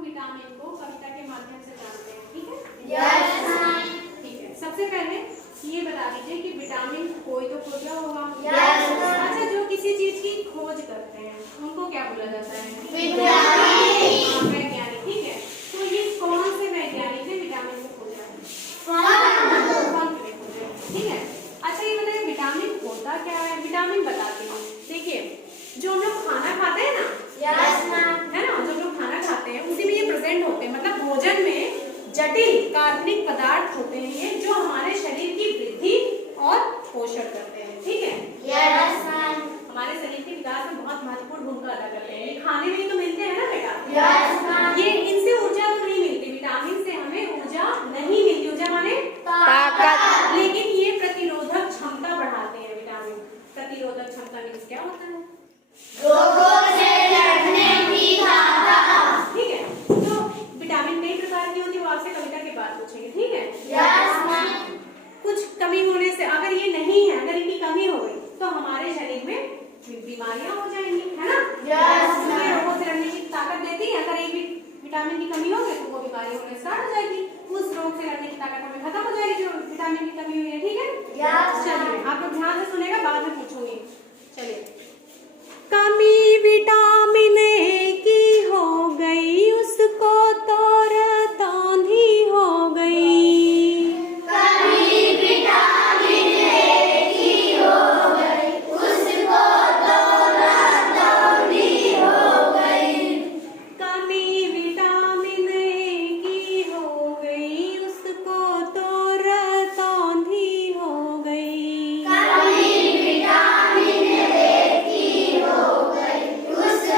लोग विटामिन को कविता के माध्यम से जानते हैं, ठीक है? Yes ma'am. ठीक है, सबसे पहले ये बता दीजिए कि विटामिन कोई तो खोजा होगा। Yes ma'am. अच्छा, जो किसी चीज की खोज करते हैं उनको क्या बोला जाता है? वैज्ञानिक। वैज्ञानिक, ठीक है। तो ये कौन से वैज्ञानिक ने विटामिन को खोजा है? फंक ने खोजा है, ठीक है। अच्छा, ये बताइए विटामिन होता क्या है? विटामिन बताती हूँ। देखिए, जो हम लोग खाना खाते हैं ना, यस मैम, है ना, जो लोग खाना खाते हैं उसी में ये प्रेजेंट होते हैं। मतलब भोजन में जटिल कार्बनिक पदार्थ होते हैं ये, जो हमारे शरीर की वृद्धि और पोषण करते हैं, ठीक है। यस मैम, हमारे शरीर के विकास में बहुत महत्वपूर्ण भूमिका अदा करते हैं। ये खाने में ही तो मिलते हैं ना बेटा? Yes ma'am. ये इनसे ऊर्जा तो नहीं मिलती, विटामिन से हमें ऊर्जा नहीं मिलती। ऊर्जा माने ताकत। लेकिन ये प्रतिरोधक क्षमता बढ़ाते हैं। विटामिन प्रतिरोधक क्षमता मीन्स क्या होता है? रोगों से लड़ने की ताकत। ठीक है, तो विटामिन कई प्रकार की होती है, वो आपसे कविता के बाद पूछेंगे, ठीक है। Yes ma'am. कुछ कमी होने से, अगर ये नहीं है, अगर इनकी कमी हो गई तो हमारे शरीर में बीमारियां हो जाएंगी, है ना? यस तो ये मैम। रोगों से लड़ने की ताकत देती है। अगर एक भी विटामिन की कमी होगी तो वो बीमारी होने स्टार्ट हो जाएगी, उस रोग से लड़ने की ताकत हमें खत्म हो जाएगी जो विटामिन की कमी हुई है, ठीक है। यस। चलिए, आप लोग ध्यान से सुनेगा, बाद में पूछूंगी। चलिए, कमी विटामिन ए की हो गई, उसको तौर तांधी हो गई। कभी विटामिन ए की हो गई, उसको दौरानी हो गई। कमी विटामिन ए की हो गई, उसको तौर तांधी हो गई। कभी विटामिन ए की हो गई, उसको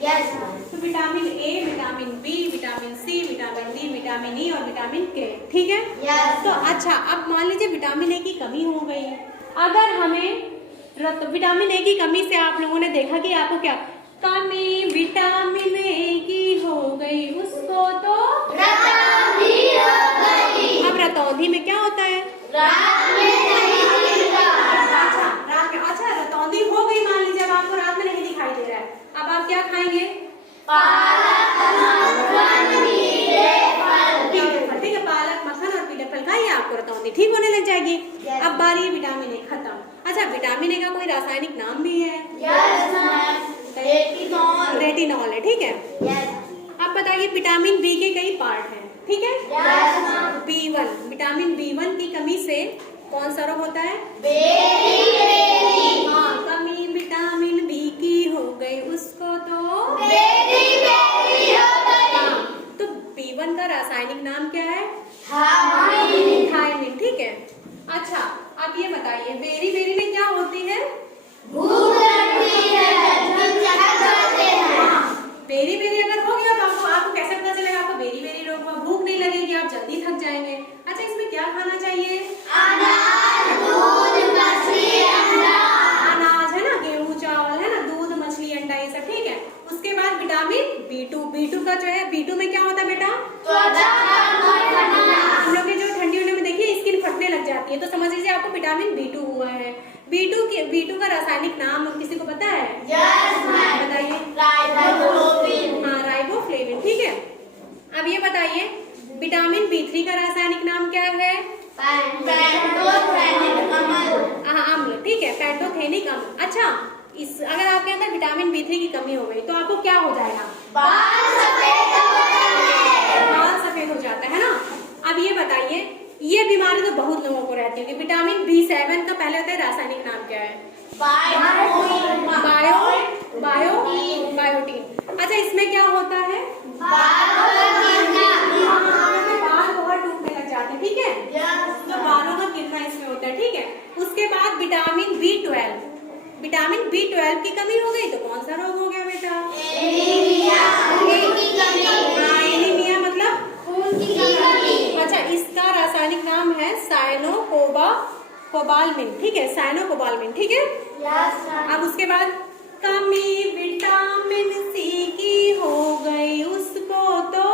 Yes, ma'am. तो vitamin A, vitamin B, vitamin C, vitamin D, vitamin E और विटामिन के, ठीक है? Yes. तो अच्छा, अब मान लीजिए विटामिन ए की कमी हो गई। अगर हमें विटामिन ए की कमी से आप लोगों ने देखा कि आपको क्या कमी विटामिन ए की हो गई, उसको तो रतौंधी हो गई। अब रतौंधी में क्या होता है? रात में नहीं दिखता। अच्छा, रात में, अच्छा रतौंधी हो गई, मान लीजिए अब आपको रात में नहीं दिखाई दे रहा है, अब आप क्या खाएंगे? पालक, मक्खन, पीले फल। पीले फल, ठीक है, पालक, मक्खन और पीले फल खाइए, आपको रतौंधी ठीक होने लग जाएगी। Yes. अब बारी है विटामिन ए, खत्म। अच्छा, विटामिन ए का कोई रासायनिक नाम भी है? Yes, ma'am. रेटिनॉल। रेटिनॉल है, ठीक है। Yes. अब बताइए विटामिन बी के कई पार्ट हैं, ठीक है? Yes, ma'am. B1, vitamin B1 की कमी से कौन सा रोग होता है? बेरी। हाँ, कमी विटामिन बी की हो गई, उसको तो बेरी हो गई। हाँ, तो B1 का रासायनिक नाम क्या है? थायमिन। थायमिन, ठीक है। अच्छा, अब ये बताइए बेरी बेरी में क्या होती है? भूख लगती है, हम थक जाते हैं। बेरी बेरी अगर हो गया तो आपको कैसे पता चलेगा आपको बेरी बेरी रोग हुआ? भूख नहीं लगेगी, आप जल्दी थक जाएंगे। अच्छा, इसमें क्या खाना चाहिए? अनाज, दूध, मछली, अंडा। अनाज है ना, गेहूं चावल है ना, दूध मछली अंडा ये सब, ठीक है। उसके बाद विटामिन B2 का जो है, B2 में क्या होता है बेटा? त्वचा का फटना। हम लोग के जो ठंडी होने में देखिए स्किन फटने लग जाती है, तो समझ लीजिए आपको विटामिन B2 हुआ है। B2 का रासायनिक नाम किसी को पता है? Yes, ma'am. बताइए। राइबोफ्लाविन। हाँ, राइबोफ्लेविन, ठीक है। अब ये बताइए विटामिन B3 का रासायनिक नाम क्या है? पैंटोथेनिक अम्ल। हाँ, अम्ल, ठीक है, पैंटोथेनिक अम्ल। अच्छा, अगर आपके अंदर विटामिन B3 की कमी हो गई तो आपको क्या हो जाएगा? बाल सफेद हो जाते हैं। बाल सफेद हो जाता है ना। अब ये बताइए, ये बीमारी तो बहुत लोगों को रहती है। विटामिन B7 का पहले होता है रासायनिक नाम क्या है? बायोटीन। अच्छा, इसमें क्या होता है? बाल बहुत टूटने लग जाते हैं, ठीक है, तो बालों का गिरना इसमें होता है, ठीक है। उसके बाद विटामिन B12, विटामिन B12 की कमी हो गई तो कौन सा रोग हो गया बेटा? एनीमिया, मतलब खून की कमी। अच्छा, इसका रासायनिक नाम है साइनोकोबालामिन, ठीक है, साइनोकोबालामिन, ठीक है। Yes, ma'am. अब उसके बाद कमी विटामिन सी की हो गई, उसको तो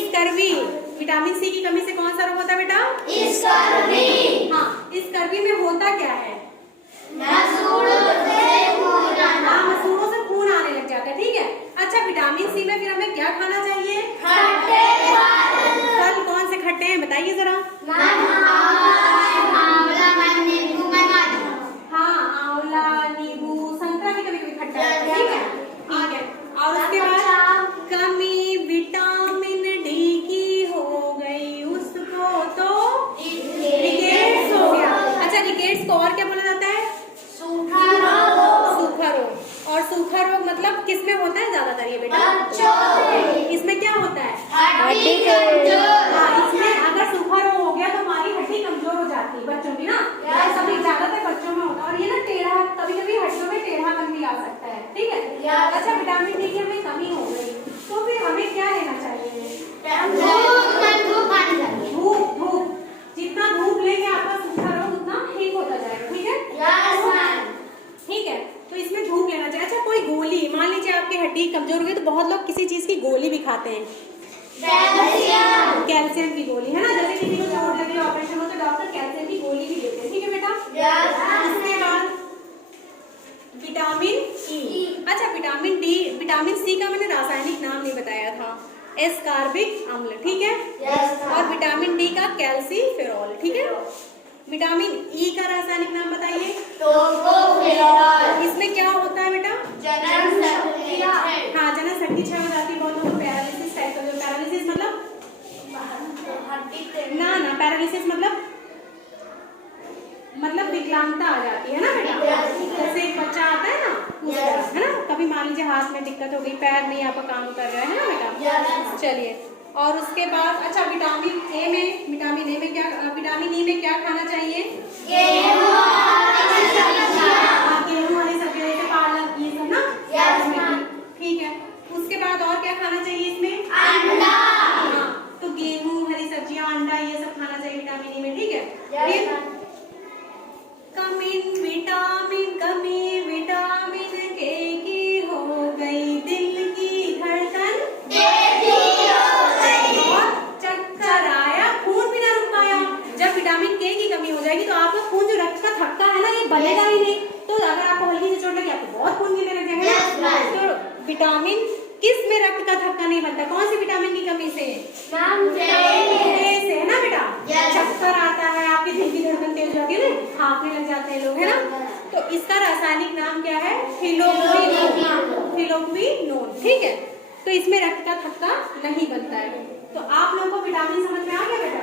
स्कर्वी, विटामिन सी की कमी से कौन सा रोग होता है बेटा? हाँ, स्कर्वी में होता क्या है? हाँ, मसूड़ों से खून आने लग जाता है, ठीक है। अच्छा, विटामिन सी में फिर हमें क्या खाना चाहिए? फल कौन से खट्टे हैं बताइए जरा। हाँ, आंवला, नींबू, संतरा भी कभी कभी खट्टा होता है, ठीक है, ठीक है। और उसके बाद कमी विटामिन डी की हो गई, उसको तो रिकेट्स हो गया। अच्छा, रिकेट्स को और क्या बोला जाता है? सूखा रोग। और सूखा रोग मतलब किस में होता है ज्यादातर ये बेटा? इसमें क्या होता है? हड्डी कमजोर। हाँ, इसमें अगर सूखा रोग हो गया तो हमारी हड्डी कमजोर हो जाती है बच्चों की ना, सभी ज्यादातर बच्चों में होता है। और ये ना टेढ़ा, कभी कभी हड्डियों में टेढ़ापन भी आ सकता है, ठीक है। अच्छा, विटामिन डी की हमें कमी हो गई तो फिर हमें क्या लेना चाहिए? धूप, जितना धूप लेंगे आपका सूखा रोग उतना ठीक होता जाएगा, ठीक है, ठीक है। तो इसमें धूप लेना चाहिए। अच्छा, कोई गोली, मान लीजिए आपकी हड्डी कमजोर हो गई तो बहुत लोग किसी चीज की गोली भी खाते हैं, कैल्शियम की गोली, है ना, जैसे किसी को चोट लगी, ऑपरेशन हो तो डॉक्टर कैल्शियम की गोली भी देते हैं, ठीक है बेटा। उसके बाद विटामिन ई। अच्छा, विटामिन सी का मैंने रासायनिक नाम नहीं बताया था, एस्कॉर्बिक अम्ल, ठीक है। और विटामिन डी का कैल्सीफेरॉल, ठीक है। विटामिन ई का रासायनिक नाम बताइए। इसमें क्या होता है बेटा? हाँ, जनन शक्ति क्षय हो जाती है, बहुत लोगों को पैरालिसिस टाइप का, पैरालिसिस मतलब ना पैरालिसिस मतलब विकलांगता आ जाती है ना बेटा, जैसे एक बच्चा आता है ना उस तरह, है ना। कभी मान लीजिए हाथ में दिक्कत हो गई, पैर नहीं आपका काम कर रहा है ना बेटा। चलिए, और उसके बाद अच्छा, विटामिन ई में क्या खाना चाहिए? गेहूं, हरी सब्जियां, जैसे पालक, ये विटामिन किस में रक्त का थक्का नहीं बनता? कौन सी विटामिन की कमी से? मैम से है ना बेटा? Yes. चक्कर आता है, आपकी दिल की धड़कन तेज हो जाती है ना, हांफने लग जाते हैं लोग, है ना? तो इसका रासायनिक नाम क्या है? फिलोक्विनोन। ठीक है, तो इसमें रक्त का थक्का नहीं बनता है। तो आप लोगों को विटामिन समझ में आ गया बेटा?